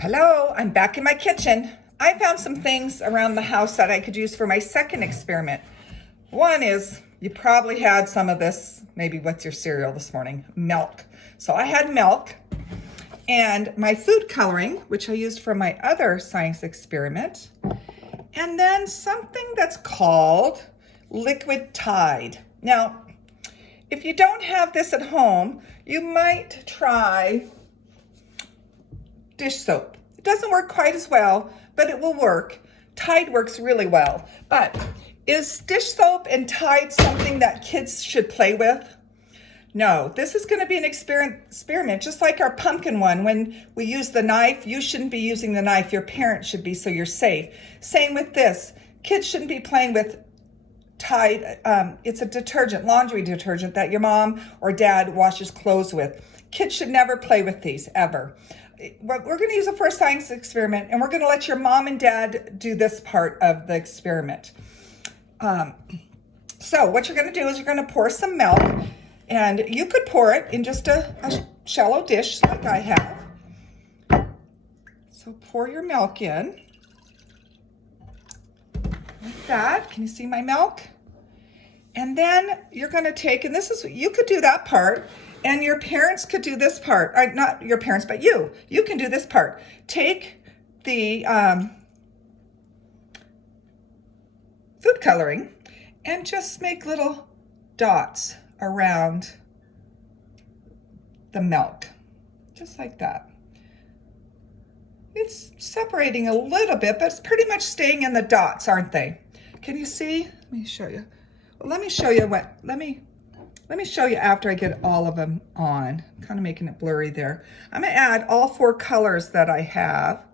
Hello, I'm back in my kitchen. I found some things around the house that I could use for my second experiment. One is, you probably had some of this, maybe with your cereal this morning, milk. So I had milk and my food coloring, which I used for my other science experiment, and then something that's called liquid Tide. Now, if you don't have this at home, you might try dish soap. It doesn't work quite as well, but it will work. Tide works really well. But is dish soap and Tide something that kids should play with? No, this is going to be an experiment, just like our pumpkin one. When we use the knife, you shouldn't be using the knife. Your parents should be, so you're safe. Same with this. Kids shouldn't be playing with Tide. It's a detergent, laundry detergent that your mom or dad washes clothes with. Kids should never play with these, ever. We're going to use it for a science experiment, and we're going to let your mom and dad do this part of the experiment. So what you're going to do is you're going to pour some milk, and you could pour it in just a shallow dish like I have. So pour your milk in like that. Can you see my milk? And then you're going to take, and this is, you could do that part, and your parents could do this part. Not your parents, but you. You can do this part. Take the food coloring and just make little dots around the milk. Just like that. It's separating a little bit, but it's pretty much staying in the dots, aren't they? Can you see? Let me show you. Well, let me show you what, let me show you after I get all of them on. I'm kind of making it blurry there. I'm gonna add all 4 colors that I have.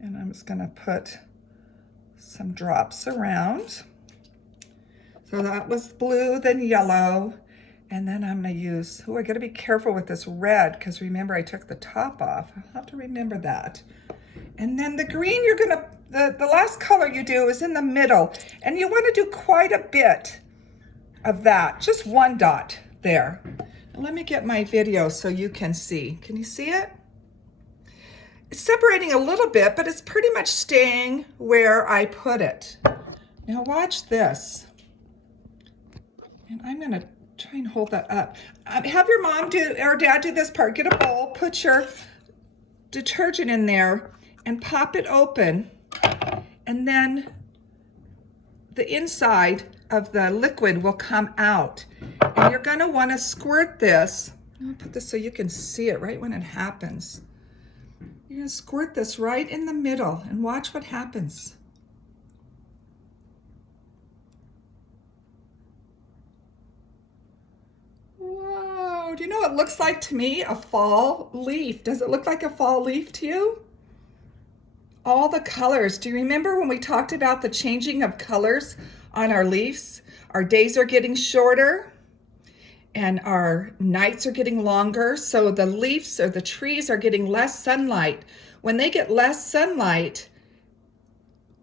And I'm just gonna put some drops around. So that was blue, then yellow. And then I'm gonna use, I gotta be careful with this red, because remember I took the top off. I'll have to remember that. And then the green, you're gonna, the last color you do is in the middle. And you wanna do quite a bit of that, just 1 dot there. And let me get my video so you can see. Can you see it? It's separating a little bit, but it's pretty much staying where I put it. Now watch this. And I'm gonna try and hold that up. Have your mom do, or dad do this part. Get a bowl, put your detergent in there and pop it open. And then the inside of the liquid will come out. And you're gonna wanna squirt this. I'm gonna put this so you can see it right when it happens. You're gonna squirt this right in the middle and watch what happens. Whoa, do you know what it looks like to me? A fall leaf. Does it look like a fall leaf to you? All the colors. Do you remember when we talked about the changing of colors on our leaves? Our days are getting shorter and our nights are getting longer. So the leaves or the trees are getting less sunlight. When they get less sunlight,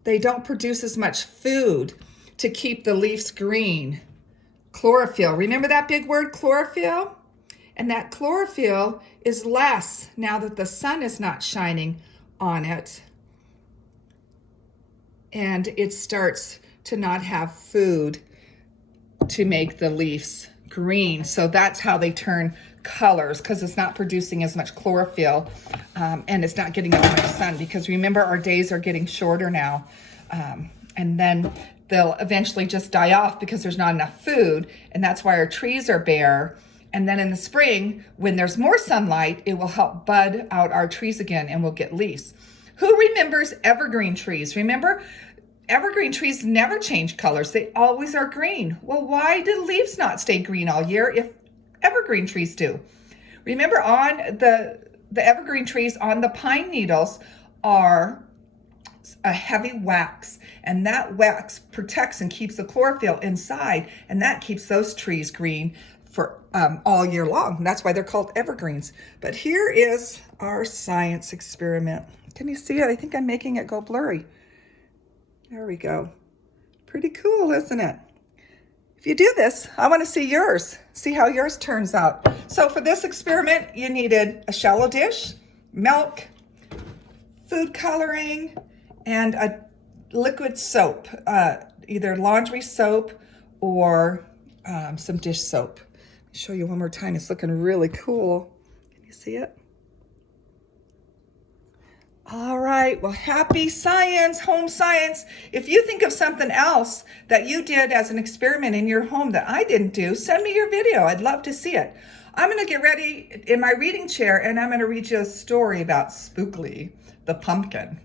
they don't produce as much food to keep the leaves green. Chlorophyll. Remember that big word, chlorophyll? And that chlorophyll is less now that the sun is not shining on it. And it starts to not have food to make the leaves green. So that's how they turn colors, because it's not producing as much chlorophyll and it's not getting as much sun, because remember our days are getting shorter now. And then they'll eventually just die off because there's not enough food, and that's why our trees are bare. And then in the spring, when there's more sunlight, it will help bud out our trees again and we'll get leaves. Who remembers evergreen trees? Remember, evergreen trees never change colors. They always are green. Well, why do leaves not stay green all year if evergreen trees do? Remember, on the evergreen trees, on the pine needles are a heavy wax, and that wax protects and keeps the chlorophyll inside, and that keeps those trees green for all year long. And that's why they're called evergreens. But here is our science experiment. Can you see it? I think I'm making it go blurry. There we go. Pretty cool, isn't it? If you do this, I want to see yours. See how yours turns out. So for this experiment, you needed a shallow dish, milk, food coloring, and a liquid soap, either laundry soap or some dish soap. Let me show you one more time. It's looking really cool. Can you see it? All right, well, happy science, home science. If you think of something else that you did as an experiment in your home that I didn't do, send me your video. I'd love to see it. I'm gonna get ready in my reading chair and I'm gonna read you a story about Spookly, the pumpkin.